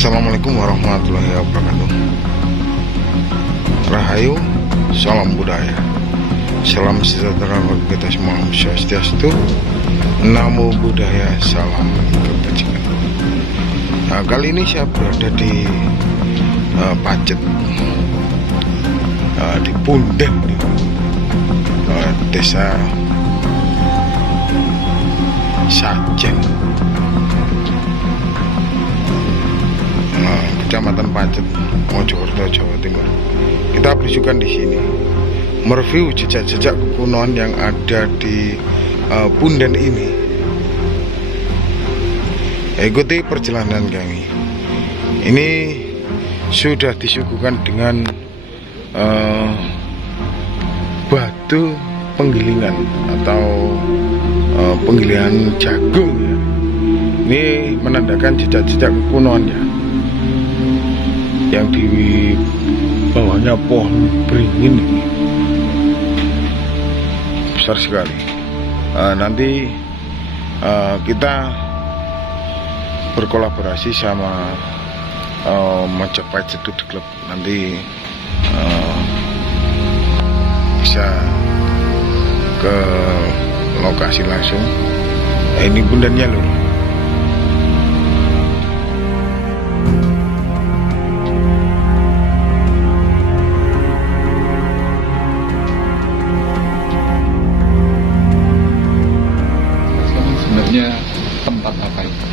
Assalamualaikum warahmatullahi wabarakatuh. Rahayu, salam budaya, salam sejahtera bagi kita semua, Om Swastiastu, Namo Buddhaya, salam kebajikan. Nah, kali ini saya berada di Pacet, di Punden, desa Sajen, Kecamatan Pacet, Mojokerto, Jawa Timur. Kita berusukan di sini, mereview jejak-jejak kekunoan yang ada di Punden ini. Ikuti perjalanan kami. Ini sudah disuguhkan dengan batu penggilingan atau penggilingan jagung ya. Ini menandakan jejak-jejak kekunoannya, yang di bawahnya pohon beringin ini besar sekali. Nanti kita berkolaborasi sama Majapahit Studi Club, nanti bisa ke lokasi langsung. Ini bundannya loh. Tempat apa itu?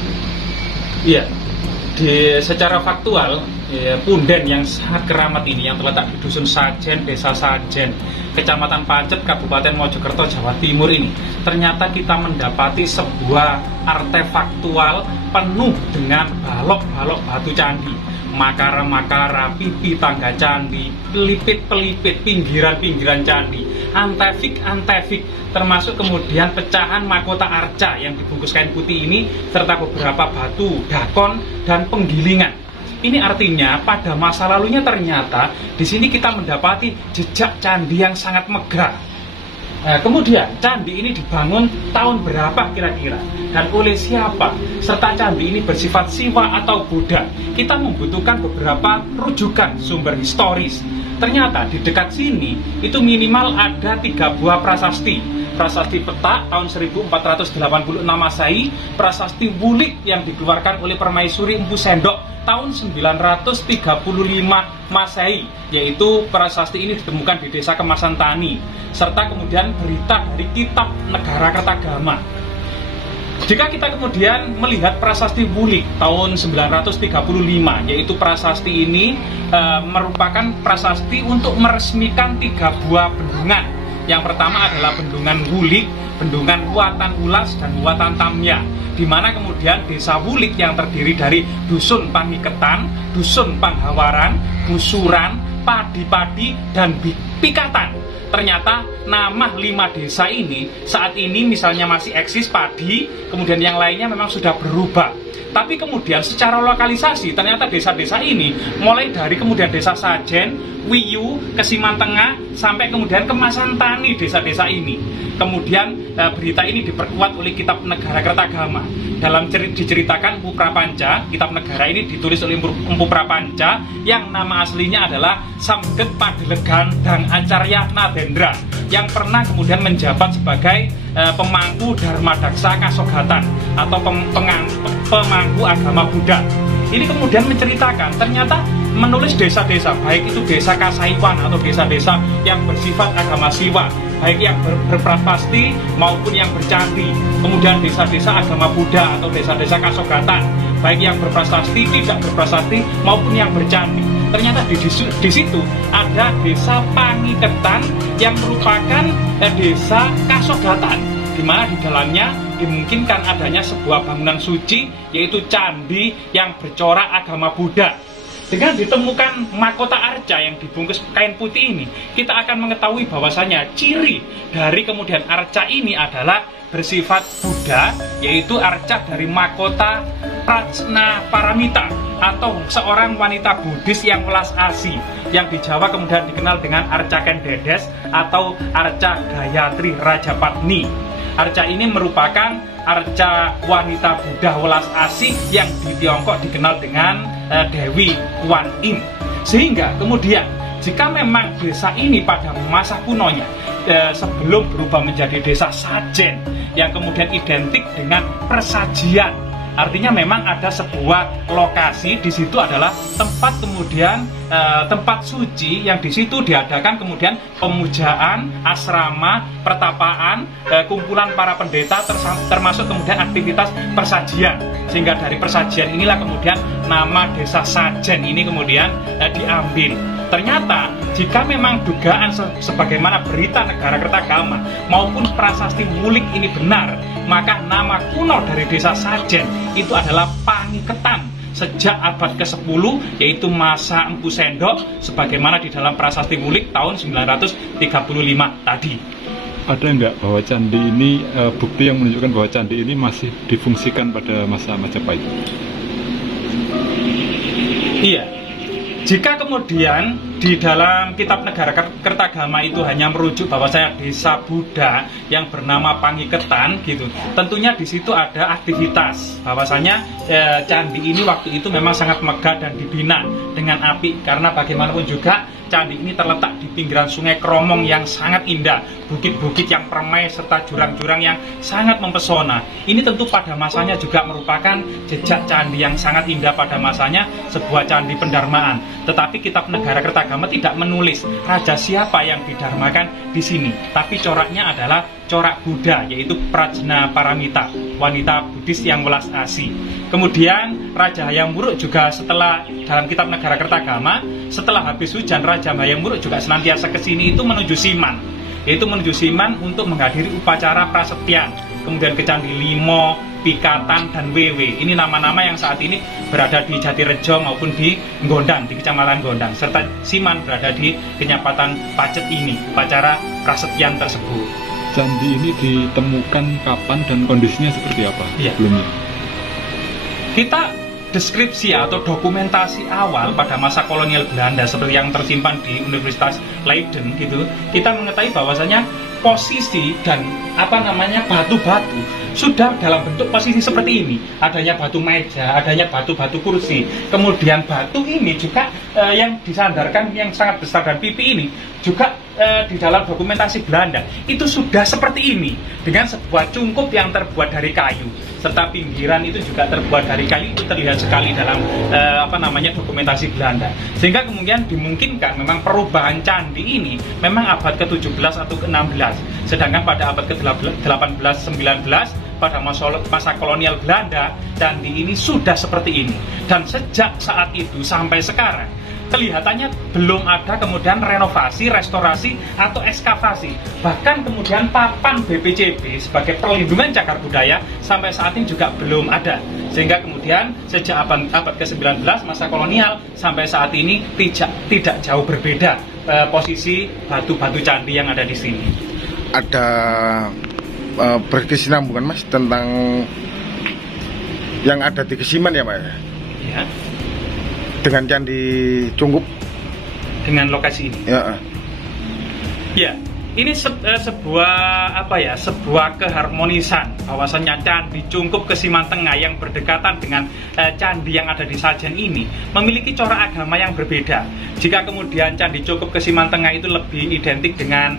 Iya, secara faktual Punden yang sangat keramat ini, yang terletak di Dusun Sajen, Desa Sajen, Kecamatan Pacet, Kabupaten Mojokerto, Jawa Timur ini, ternyata kita mendapati sebuah artefaktual penuh dengan balok-balok batu candi, makara-makara, pipi tangga candi, pelipit-pelipit, pinggiran-pinggiran candi, antefik, termasuk kemudian pecahan mahkota arca yang dibungkus kain putih ini, serta beberapa batu, dakon, dan penggilingan. Ini artinya pada masa lalunya ternyata di sini kita mendapati jejak candi yang sangat megah. Kemudian candi ini dibangun tahun berapa kira-kira dan oleh siapa, serta candi ini bersifat Siwa atau Buddha. Kita membutuhkan beberapa rujukan sumber historis. Ternyata di dekat sini itu minimal ada 3 buah prasasti. Prasasti Petak tahun 1486 Masehi, prasasti Wulik yang dikeluarkan oleh Permaisuri Empu Sendok tahun 935 Masehi, yaitu prasasti ini ditemukan di Desa Kemasan Tani, serta kemudian berita dari Kitab Negara Kertagama. Jika kita kemudian melihat prasasti Wulik tahun 935, yaitu prasasti ini merupakan prasasti untuk meresmikan 3 buah bendungan. Yang pertama adalah Bendungan Wulik, Bendungan Wuatan Ulas, dan Wuatan Tamya, di mana kemudian Desa Wulik yang terdiri dari Dusun Pangiketan, Dusun Panghawaran, Busuran, Padi-Padi, dan Pikatan. Ternyata nama 5 desa ini saat ini misalnya masih eksis Padi, kemudian yang lainnya memang sudah berubah. Tapi kemudian secara lokalisasi ternyata desa-desa ini mulai dari kemudian Desa Sajen, Wiyu, Kesiman Tengah, sampai kemudian Kemasan Tani, desa-desa ini. Kemudian berita ini diperkuat oleh Kitab Negara Kertagama. Dalam diceritakan Empu Prapanca, Kitab Negara ini ditulis oleh Empu Prapanca yang nama aslinya adalah Samdet Padelegan Dang Acarya Nadendra, yang pernah kemudian menjabat sebagai pemangku Dharma Daksa Kasogatan atau pemangku agama Buddha. Ini kemudian menceritakan ternyata menulis desa-desa, baik itu desa Kasaiwan atau desa-desa yang bersifat agama Siwa, baik yang berprasasti maupun yang bercandi, kemudian desa-desa agama Buddha atau desa-desa Kasogatan, baik yang berprasasti, tidak berprasasti maupun yang bercandi. Ternyata di situ ada Desa Pangiketan yang merupakan desa Kasogatan, di mana di dalamnya dimungkinkan adanya sebuah bangunan suci, yaitu candi yang bercorak agama Buddha. Dengan ditemukan mahkota arca yang dibungkus kain putih ini, kita akan mengetahui bahwasanya ciri dari kemudian arca ini adalah bersifat Buddha, yaitu arca dari mahkota Prajna Paramita atau seorang wanita Buddhis yang welas asih, yang di Jawa kemudian dikenal dengan arca Kendedes atau arca Gayatri Rajapatni. Arca ini merupakan arca wanita Buddha welas asih yang di Tiongkok dikenal dengan Dewi Kuan Im. Sehingga kemudian jika memang desa ini pada masa kunonya sebelum berubah menjadi desa sajen yang kemudian identik dengan persajian, artinya memang ada sebuah lokasi di situ adalah tempat kemudian tempat suci yang di situ diadakan kemudian pemujaan, asrama, pertapaan, kumpulan para pendeta termasuk kemudian aktivitas persajian. Sehingga dari persajian inilah kemudian nama desa Sajen ini kemudian diambil. Ternyata jika memang dugaan sebagaimana berita Negara Kertagama maupun prasasti Wulik ini benar, maka nama kuno dari desa Sajen itu adalah Pangiketan sejak abad ke-10, yaitu masa Empu Sendok, sebagaimana di dalam prasasti Wulik tahun 935 tadi. Ada nggak bahwa candi ini, bukti yang menunjukkan bahwa candi ini masih difungsikan pada masa Majapahit? Iya. Jika kemudian di dalam kitab Negara Kertagama itu hanya merujuk bahwa saya desa Buddha yang bernama Pangiketan gitu, tentunya di situ ada aktivitas bahwasanya candi ini waktu itu memang sangat megah dan dibina dengan apik, karena bagaimanapun juga candi ini terletak di pinggiran Sungai Kromong yang sangat indah, bukit-bukit yang permai serta jurang-jurang yang sangat mempesona. Ini tentu pada masanya juga merupakan jejak candi yang sangat indah pada masanya, sebuah candi pendarmaan. Tetapi kitab Negara Kertagama tidak menulis raja siapa yang didarmakan di sini, tapi coraknya adalah corak Buddha, yaitu Prajna Paramita, wanita Buddhis yang welas asih. Kemudian Raja Hayam Wuruk juga setelah dalam kitab Negara Kertagama, setelah habis hujan Raja Hayam Wuruk juga senantiasa ke sini itu menuju Siman, yaitu menuju Siman untuk menghadiri upacara prasetyan, kemudian ke Candi Limo, Pikatan, dan Wewe. Ini nama-nama yang saat ini berada di Jatirejo maupun di Gondang, di Kecamatan Gondang, serta Siman berada di Kenyapatan Pacet ini, upacara prasetyan tersebut. Candi ini ditemukan kapan dan kondisinya seperti apa sebelumnya? Kita deskripsi atau dokumentasi awal pada masa kolonial Belanda seperti yang tersimpan di Universitas Leiden gitu, kita mengetahui bahwasanya posisi dan batu-batu sudah dalam bentuk posisi seperti ini. Adanya batu meja, adanya batu-batu kursi. Kemudian batu ini juga yang disandarkan yang sangat besar dan pipi ini juga di dalam dokumentasi Belanda itu sudah seperti ini, dengan sebuah cungkup yang terbuat dari kayu serta pinggiran itu juga terbuat dari kayu. Itu terlihat sekali dalam dokumentasi Belanda, sehingga kemudian dimungkinkan memang perubahan candi ini memang abad ke-17 atau ke-16, sedangkan pada abad ke-18-19 pada masa kolonial Belanda candi ini sudah seperti ini. Dan sejak saat itu sampai sekarang kelihatannya belum ada kemudian renovasi, restorasi, atau ekskavasi. Bahkan kemudian papan BPCB sebagai perlindungan cagar budaya sampai saat ini juga belum ada. Sehingga kemudian sejak abad ke-19 masa kolonial sampai saat ini tidak jauh berbeda posisi batu-batu candi yang ada di sini. Ada berkesinambungan Mas tentang yang ada di Kesiman ya Mas? Ya. Dengan Candi Cungkup, dengan lokasi ini. Ya, ini sebuah keharmonisan bahwasanya Candi Cungkup Kesiman Tengah yang berdekatan dengan candi yang ada di Sajen ini memiliki corak agama yang berbeda. Jika kemudian Candi Cungkup Kesiman Tengah itu lebih identik dengan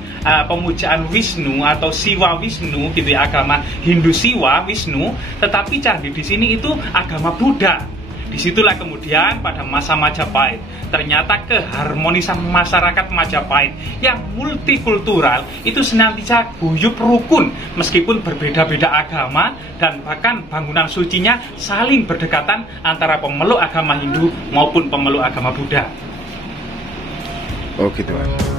pemujaan Wisnu atau Siwa Wisnu gitu ya, agama Hindu Siwa Wisnu, tetapi candi di sini itu agama Buddha. Disitulah kemudian pada masa Majapahit ternyata keharmonisan masyarakat Majapahit yang multikultural itu senantiasa guyup rukun meskipun berbeda-beda agama, dan bahkan bangunan sucinya saling berdekatan antara pemeluk agama Hindu maupun pemeluk agama Buddha. Oh gitu Mas.